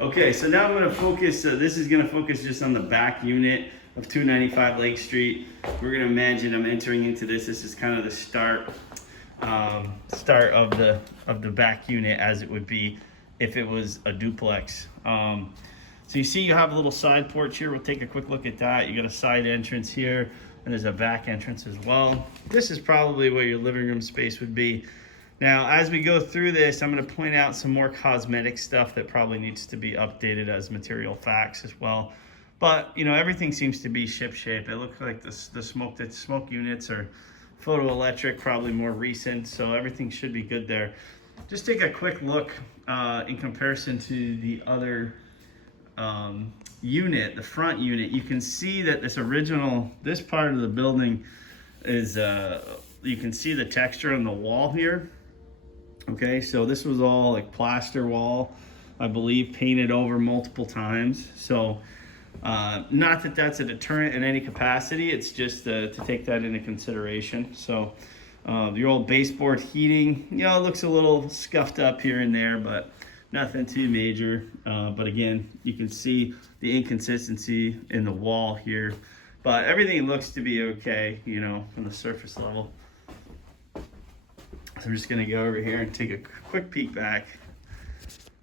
Okay, so now I'm going to focus, this is going to focus just on the back unit of 295 Lake Street. We're going to imagine I'm entering into this. This is kind of the start of the back unit as it would be if it was a duplex. So you see you have a little side porch here. We'll take a quick look at that. You got a side entrance here, and there's a back entrance as well. This is probably where your living room space would be. Now, as we go through this, I'm going to point out some more cosmetic stuff that probably needs to be updated as material facts as well. But, you know, everything seems to be ship-shape. It looks like the smoke units are photoelectric, probably more recent, so everything should be good there. Just take a quick look in comparison to the other unit, the front unit. You can see that this part of the building is, you can see the texture on the wall here. Okay, so this was all like plaster wall, I believe, painted over multiple times. So not that that's a deterrent in any capacity, it's just to take that into consideration. So your old baseboard heating, you know, it looks a little scuffed up here and there, but nothing too major. But again, you can see the inconsistency in the wall here, but everything looks to be okay, you know, from the surface level. So I'm just gonna go over here and take a quick peek back.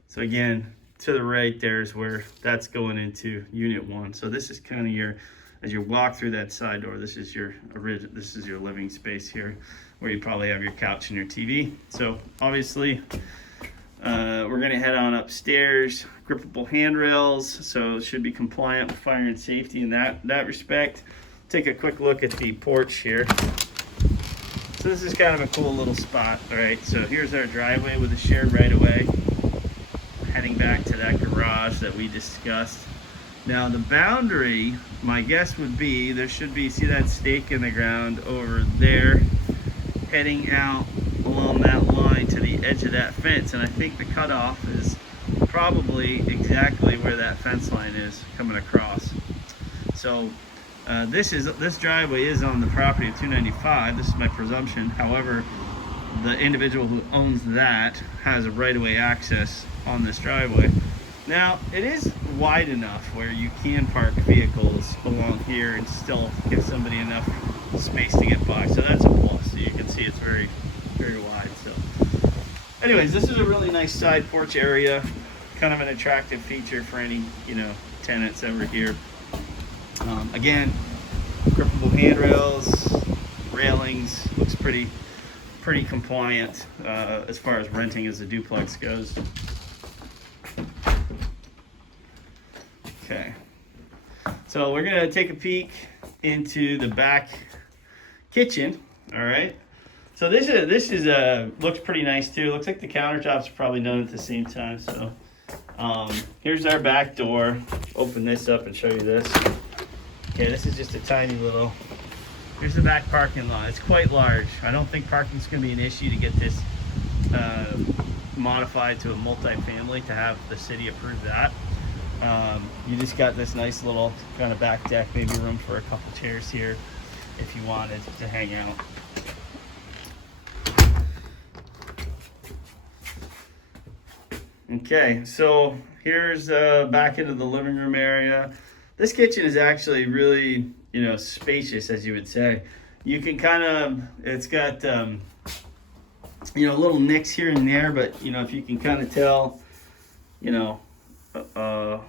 So again, to the right there's where that's going into unit 1. So this is kind of as you walk through that side door, this is your living space here, where you probably have your couch and your TV. So obviously, we're gonna head on upstairs. Grippable handrails, so it should be compliant with fire and safety in that respect. Take a quick look at the porch here. So this is kind of a cool little spot. All right, so here's our driveway with a shared right-of-way, heading back to that garage that we discussed. Now the boundary, my guess would be, there should be, see that stake in the ground over there, heading out along that line to the edge of that fence, and I think the cutoff is probably exactly where that fence line is coming across. So this driveway is on the property of 295. This is my presumption. However, the individual who owns that has a right-of-way access on this driveway. Now, it is wide enough where you can park vehicles along here and still give somebody enough space to get by. So that's a plus. So you can see it's very, very wide. So, anyways, this is a really nice side porch area. Kind of an attractive feature for any, you know, tenants over here. Again, grippable handrails, railings, looks pretty compliant as far as renting as a duplex goes. Okay, so we're gonna take a peek into the back kitchen. All right, so this is looks pretty nice too. Looks like the countertops are probably done at the same time. So here's our back door. Open this up and show you this. Okay, this is just a tiny little, here's the back parking lot. It's quite large. I don't think parking's gonna be an issue to get this modified to a multi-family, to have the city approve that. You just got this nice little kind of back deck, maybe room for a couple chairs here if you wanted to hang out. Okay, so here's back into the living room area. This kitchen is actually really, you know, spacious, as you would say. You can kind of, it's got, you know, little nicks here and there, but, you know, if you can kind of tell, you know,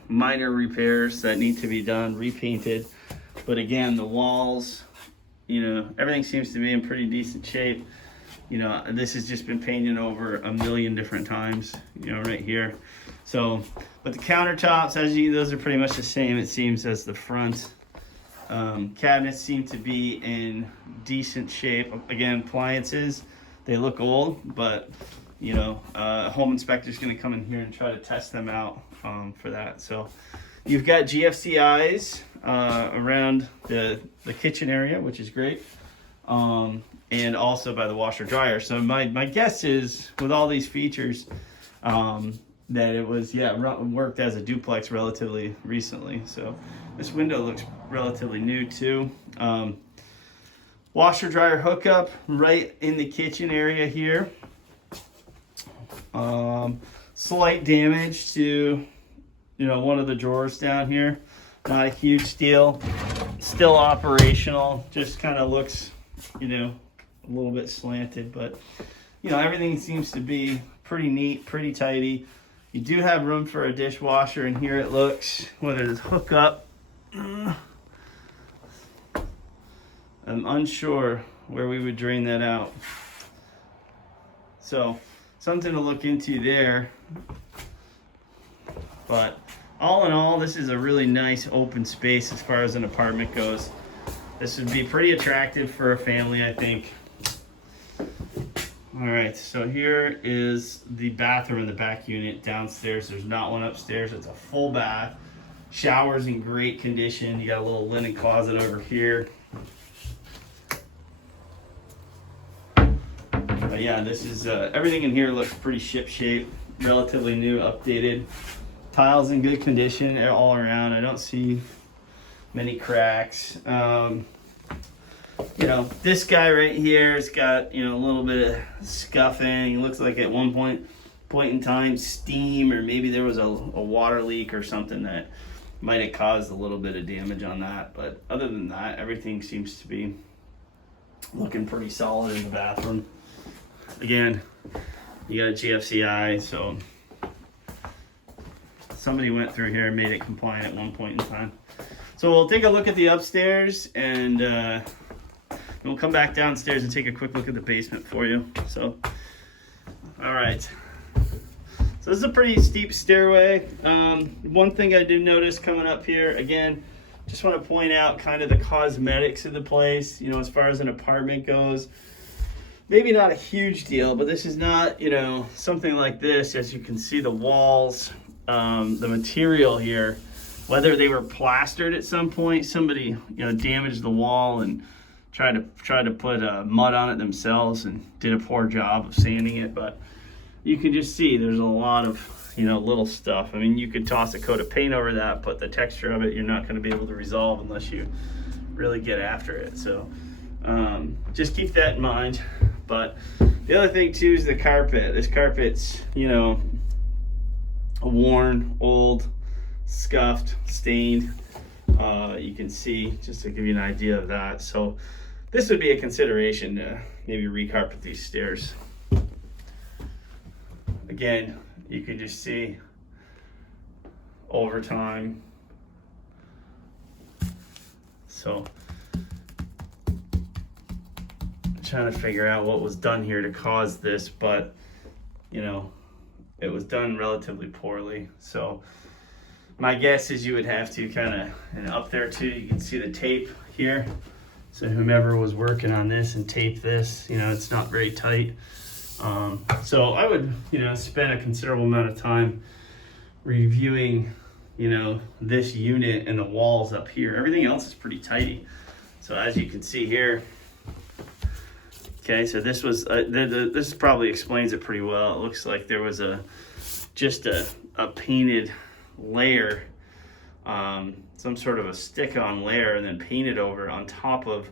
minor repairs that need to be done, repainted. But again, the walls, you know, everything seems to be in pretty decent shape. You know, this has just been painted over a million different times, you know, right here. So, but the countertops, those are pretty much the same, it seems, as the front. Cabinets seem to be in decent shape. Again, appliances, they look old, but, you know, a home inspector's gonna come in here and try to test them out for that. So, you've got GFCIs around the kitchen area, which is great. And also by the washer dryer. So my guess is, with all these features, that it was, worked as a duplex relatively recently. So this window looks relatively new too. Washer dryer hookup right in the kitchen area here. Slight damage to you know, one of the drawers down here. Not a huge deal. Still operational. Just kind of looks, you know, a little bit slanted, but you know, everything seems to be pretty neat, pretty tidy. You do have room for a dishwasher in here, it looks, whether it's hook up. I'm unsure where we would drain that out. So something to look into there. But all in all, this is a really nice open space as far as an apartment goes. This would be pretty attractive for a family, I think. All right, so here is the bathroom in the back unit downstairs. There's not one upstairs. It's a full bath. Shower's in great condition. You got a little linen closet over here. But yeah, this is everything in here looks pretty ship-shape, relatively new, updated. Tiles in good condition all around. I don't see many cracks. You know, this guy right here has got, you know, a little bit of scuffing. He looks like at one point in time steam, or maybe there was a water leak or something that might have caused a little bit of damage on that. But other than that, everything seems to be looking pretty solid in the bathroom. Again, you got a GFCI, so somebody went through here and made it compliant at one point in time. So we'll take a look at the upstairs, and we'll come back downstairs and take a quick look at the basement for you. So, all right. So this is a pretty steep stairway. One thing I did notice coming up here, again, just want to point out kind of the cosmetics of the place, you know, as far as an apartment goes. Maybe not a huge deal, but this is not, you know, something like this. As you can see, the walls, the material here, whether they were plastered at some point, somebody, you know, damaged the wall and tried to put mud on it themselves and did a poor job of sanding it. But you can just see there's a lot of, you know, little stuff. I mean, you could toss a coat of paint over that, but the texture of it you're not going to be able to resolve unless you really get after it. So just keep that in mind. But the other thing too is the carpet. This carpet's, you know, worn, old, scuffed, stained. You can see, just to give you an idea of that. So this would be a consideration to maybe recarpet these stairs. Again, you can just see over time. So I'm trying to figure out what was done here to cause this, but you know, it was done relatively poorly. So my guess is you would have to kind of, and up there too, you can see the tape here. So whomever was working on this and taped this, you know, it's not very tight. So I would, you know, spend a considerable amount of time reviewing, you know, this unit and the walls up here. Everything else is pretty tidy. So as you can see here, okay, so this was, this probably explains it pretty well. It looks like there was just a painted layer, some sort of a stick-on layer, and then painted over on top of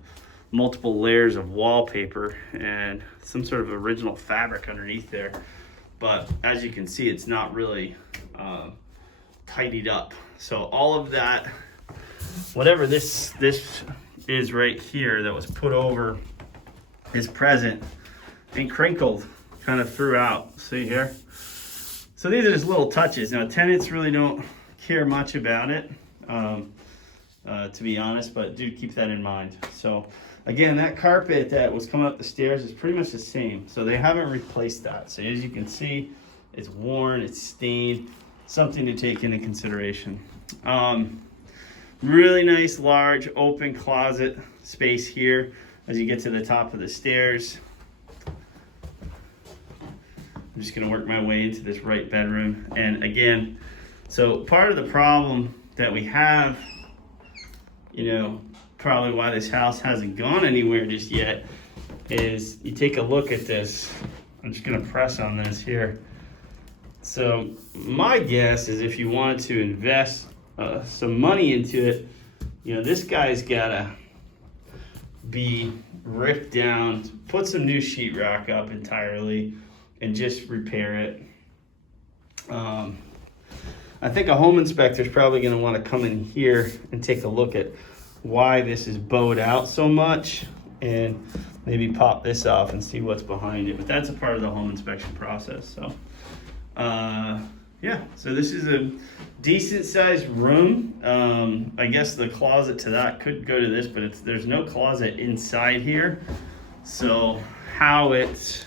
multiple layers of wallpaper and some sort of original fabric underneath there. But as you can see, it's not really tidied up. So all of that, whatever this is right here that was put over, is present and crinkled kind of throughout. See here? So these are just little touches. Now tenants really don't care much about it, to be honest, but do keep that in mind. So again, that carpet that was coming up the stairs is pretty much the same. So they haven't replaced that. So as you can see, it's worn, it's stained, something to take into consideration. Really nice, large, open closet space here as you get to the top of the stairs. I'm just gonna work my way into this right bedroom. And again, so part of the problem that we have, you know, probably why this house hasn't gone anywhere just yet, is you take a look at this. I'm just gonna press on this here. So my guess is if you wanted to invest some money into it, you know, this guy's gotta be ripped down, put some new sheetrock up entirely, and just repair it. I think a home inspector is probably going to want to come in here and take a look at why this is bowed out so much, and maybe pop this off and see what's behind it. But that's a part of the home inspection process. So yeah, so this is a decent sized room. I guess the closet to that could go to this, but there's no closet inside here. So how it's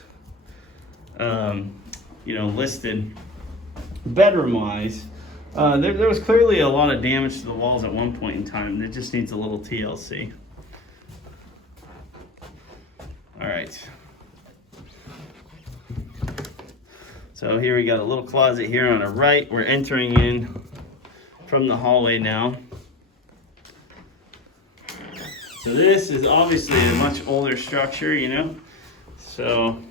you know, listed bedroom wise, there was clearly a lot of damage to the walls at one point in time. It just needs a little TLC. All right. So here we got a little closet here on our right. We're entering in from the hallway now. So this is obviously a much older structure, you know. So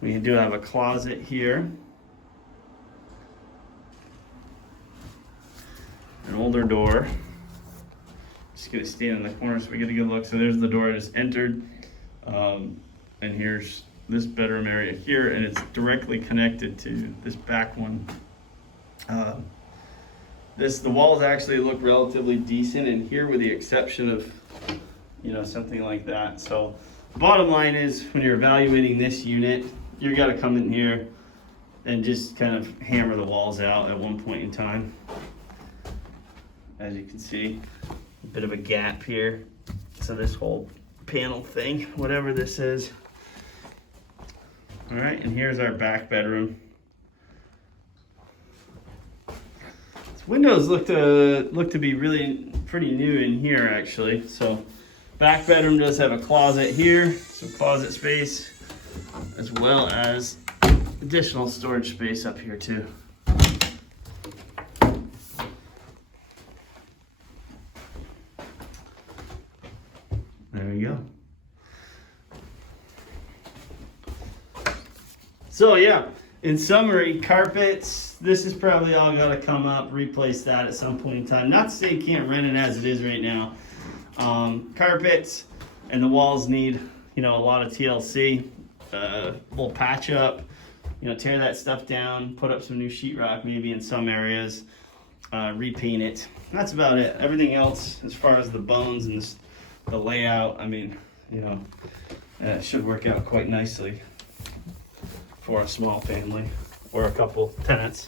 we do have a closet here. An older door. Just gonna stand in the corner so we get a good look. So there's the door I just entered. And here's this bedroom area here, and it's directly connected to this back one. The walls actually look relatively decent in here, with the exception of, you know, something like that. So bottom line is, when you're evaluating this unit, you got to come in here and just kind of hammer the walls out at one point in time. As you can see, a bit of a gap here. So this whole panel thing, whatever this is. All right, and here's our back bedroom. This windows look to be really pretty new in here, actually. So back bedroom does have a closet here, some closet space, as well as additional storage space up here too. There we go. So yeah, in summary, carpets, this is probably all got to come up, replace that at some point in time. Not to say you can't rent it as it is right now. Carpets and the walls need, you know, a lot of TLC. We'll patch up, you know, tear that stuff down, put up some new sheetrock maybe in some areas, repaint it. That's about it. Everything else, as far as the bones and the layout, I mean, you know, it should work out quite nicely for a small family or a couple tenants.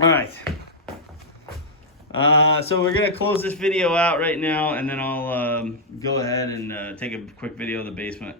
All right. So we're gonna close this video out right now, and then I'll go ahead and take a quick video of the basement.